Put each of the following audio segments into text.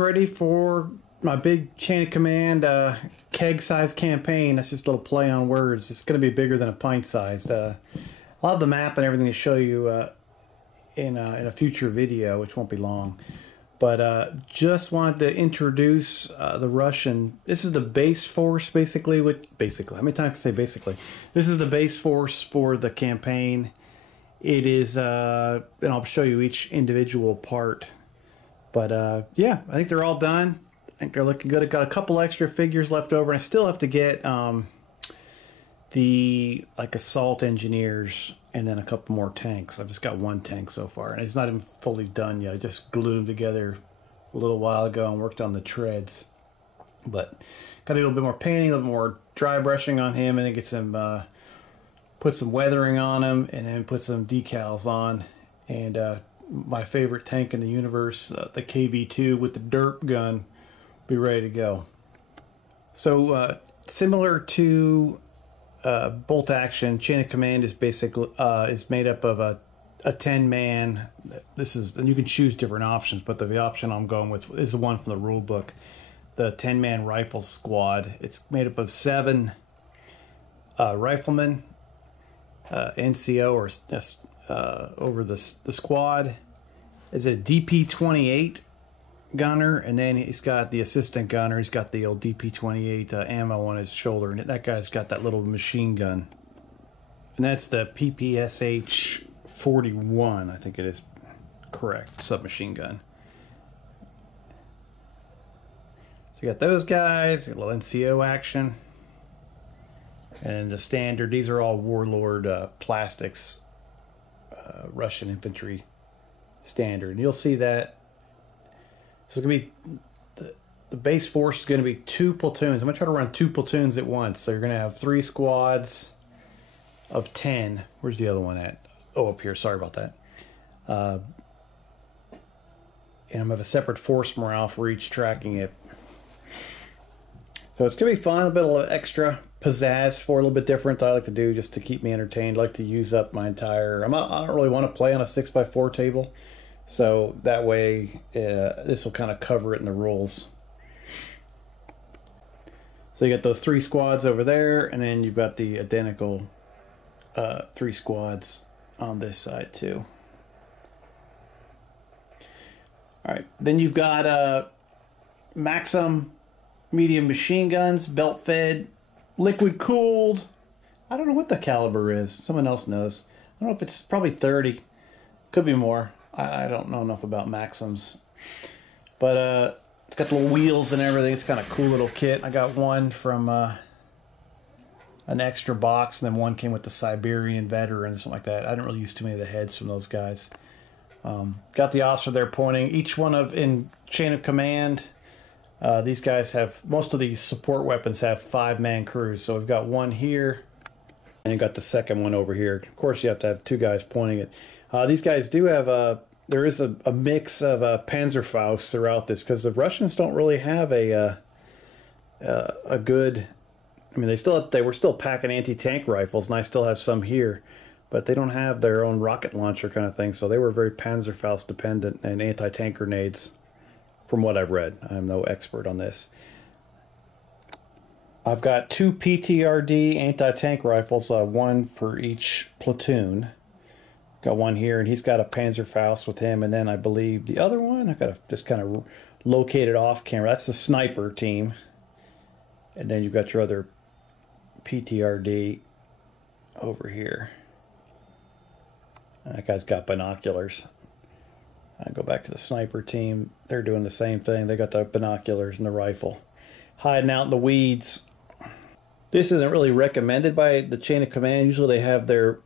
ready for my big chain of command keg-sized campaign. That's just a little play on words. It's going to be bigger than a pint-sized. I'll have the map and everything to show you in a future video, which won't be long. But just wanted to introduce the Russian. This is the base force, basically. How many times can I say basically? This is the base force for the campaign. It is, and I'll show you each individual part. But yeah, I think they're all done. I think they're looking good. I've got a couple extra figures left over, and I still have to get the assault engineers and then a couple more tanks. I've just got one tank so far, and it's not even fully done yet. I just glued them together a little while ago and worked on the treads. But got a little bit more painting, a little more dry brushing on him, and then get some put some weathering on him, and then put some decals on. And my favorite tank in the universe, the KV-2 with the derp gun, be ready to go. So similar to bolt action, chain of command is basically is made up of a 10-man. This is, and you can choose different options, but the option I'm going with is the one from the rule book, the 10-man rifle squad. It's made up of 7 riflemen, NCO or over the squad is a DP-28 gunner, and then he's got the assistant gunner. He's got the old DP-28 ammo on his shoulder, and that guy's got that little machine gun, and that's the PPSH 41, I think it is correct, submachine gun. So you got those guys, a little NCO action, and the standard. These are all Warlord plastics, Russian infantry standard, and you'll see that. So it's going to be, the base force is going to be 2 platoons. I'm going to try to run 2 platoons at once. So you're going to have 3 squads of 10. Where's the other one at? Oh, up here. Sorry about that. And I'm going to have a separate force morale for each tracking it. So it's going to be fun. A bit of extra pizzazz for a little bit different. I like to do just to keep me entertained. I like to use up my entire... I don't really want to play on a 6x4 table. So that way, this will kind of cover it in the rules. So you got those 3 squads over there, and then you've got the identical 3 squads on this side too. All right, then you've got Maxim medium machine guns, belt fed, liquid cooled. I don't know what the caliber is. Someone else knows. I don't know if it's probably 30. Could be more. I don't know enough about Maxims, but it's got the little wheels and everything. It's kind of cool little kit. I got one from an extra box, and then one came with the Siberian veteran, something like that. I didn't really use too many of the heads from those guys. Got the officer there pointing. Each one in chain of command. These guys have, most of these support weapons have 5-man crews. So we've got one here, and you got the second one over here. Of course, you have to have 2 guys pointing it. These guys do have there is a mix of Panzerfaust throughout this, because the Russians don't really have a good. I mean, they were still packing anti-tank rifles, and I still have some here, but they don't have their own rocket launcher kind of thing. So they were very Panzerfaust dependent and anti-tank grenades, from what I've read. I'm no expert on this. I've got 2 PTRD anti-tank rifles, one for each platoon. Got one here, and he's got a Panzerfaust with him, and then I believe the other one, I gotta just kind of locate it off camera. That's the sniper team, and then you've got your other PTRD over here. That guy's got binoculars. I go back to the sniper team. They're doing the same thing. They got the binoculars and the rifle, hiding out in the weeds. This isn't really recommended by the chain of command. Usually they have their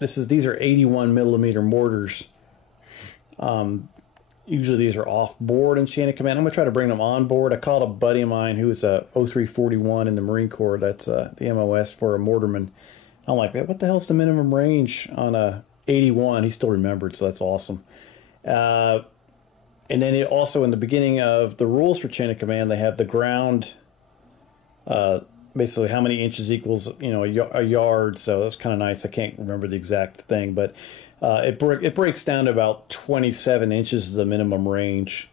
these are 81 millimeter mortars. Usually these are off board in chain of command. I'm gonna try to bring them on board. I called a buddy of mine who's a 0341 in the Marine Corps. That's the MOS for a mortarman. I'm like, what the hell's the minimum range on a 81? He still remembered, so that's awesome. And then it also, in the beginning of the rules for chain of command, they have the ground. Basically how many inches equals, a yard. So that's kind of nice. I can't remember the exact thing, but it breaks down to about 27 inches is the minimum range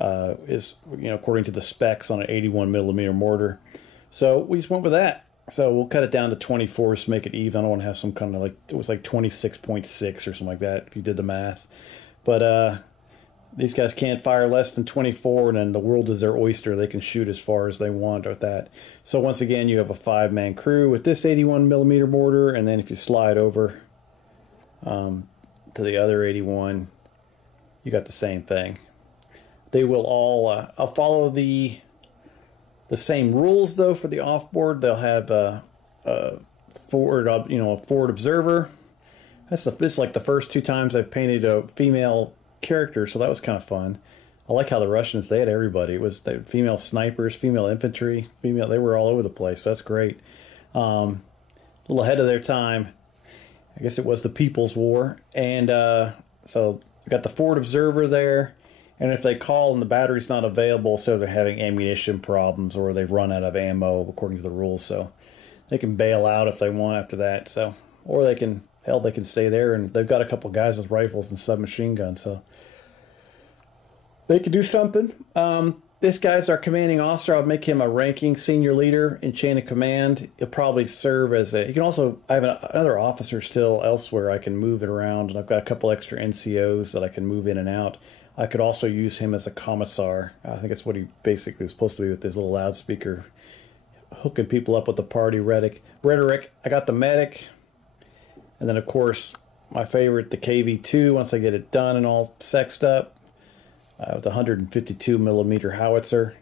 is, according to the specs on an 81 millimeter mortar. So we just went with that. So we'll cut it down to 24 to make it even. I don't want to have some kind of it was like 26.6 or something like that if you did the math. But these guys can't fire less than 24, and then the world is their oyster. They can shoot as far as they want with that. So once again, you have a 5-man crew with this 81 millimeter mortar, and then if you slide over to the other 81, you got the same thing. They will all I'll follow the same rules though for the offboard. They'll have a forward observer. This is like the first 2 times I've painted a female character, so that was kind of fun. I like how the Russians, they had everybody. It was female snipers, female infantry, they were all over the place. So that's great. A little ahead of their time. I guess it was the People's War, and so you got the forward observer there. And if they call and the battery's not available, so they're having ammunition problems or they've run out of ammo according to the rules, so they can bail out if they want after that. So, or they can stay there, and they've got a couple guys with rifles and submachine guns, so they can do something. This guy's our commanding officer. I'll make him a ranking senior leader in chain of command. He'll probably serve as a. You can also. I have another officer still elsewhere. I can move it around, and I've got a couple extra NCOs that I can move in and out. I could also use him as a commissar. I think that's what he basically is supposed to be with his little loudspeaker, hooking people up with the party rhetoric. I got the medic, and then of course my favorite, the KV-2. Once I get it done and all sexed up, with the 152 millimeter howitzer.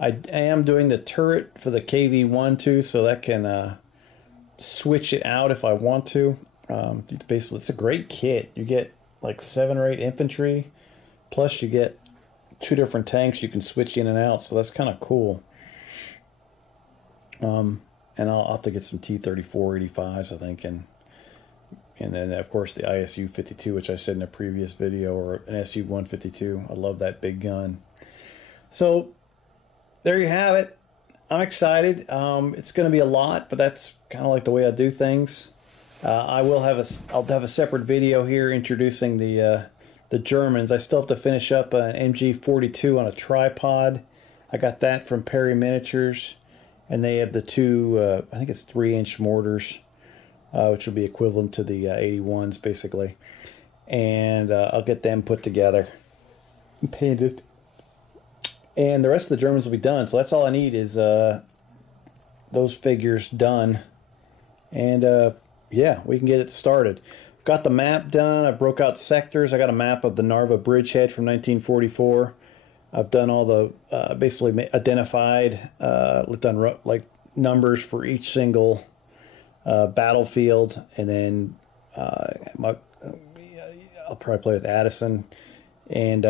I am doing the turret for the KV-1 too, so that can switch it out if I want to. Basically, it's a great kit. You get like 7 or 8 infantry. Plus, you get 2 different tanks you can switch in and out, so that's kind of cool. And I'll have to get some T-34-85s, I think, and then, of course, the ISU-52, which I said in a previous video, or an SU-152. I love that big gun. So, there you have it. I'm excited. It's going to be a lot, but that's kind of like the way I do things. I'll have a separate video here introducing the Germans. I still have to finish up an MG42 on a tripod. I got that from Perry Miniatures, and they have the 2, I think it's 3-inch mortars, which will be equivalent to the 81s basically. And I'll get them put together and painted. And the rest of the Germans will be done. So that's all I need is those figures done. And yeah, we can get it started. Got the map done. I broke out sectors. I got a map of the Narva Bridgehead from 1944. I've done all the basically identified, done like numbers for each single battlefield, and then I'll probably play with Addison, and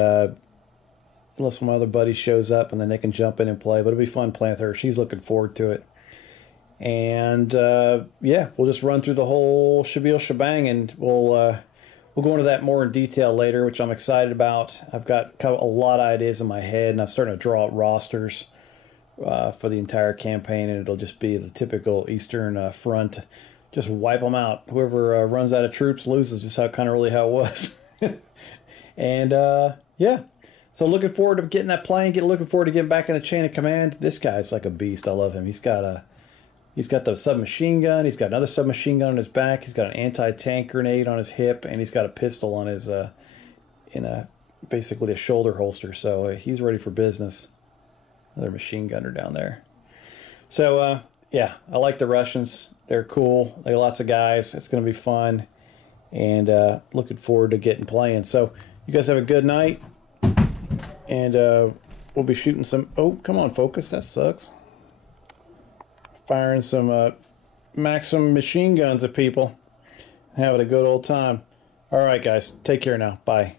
unless my other buddy shows up, and then they can jump in and play. But it'll be fun playing with her. She's looking forward to it. And yeah, we'll just run through the whole shebang, and we'll go into that more in detail later, which I'm excited about. I've got kind of a lot of ideas in my head, and I'm starting to draw out rosters for the entire campaign, and it'll just be the typical Eastern Front. Just wipe them out. Whoever runs out of troops loses, just how it was. And yeah, so looking forward to getting that plane. Looking forward to getting back in the chain of command. This guy's like a beast. I love him. He's got the submachine gun. He's got another submachine gun on his back. He's got an anti-tank grenade on his hip, and he's got a pistol on his basically a shoulder holster. So he's ready for business. Another machine gunner down there. So yeah, I like the Russians. They're cool. They got lots of guys. It's going to be fun, and looking forward to getting playing. So you guys have a good night, and we'll be shooting some. Oh, come on, focus. That sucks. Firing some Maxim machine guns at people. Having a good old time. All right, guys. Take care now. Bye.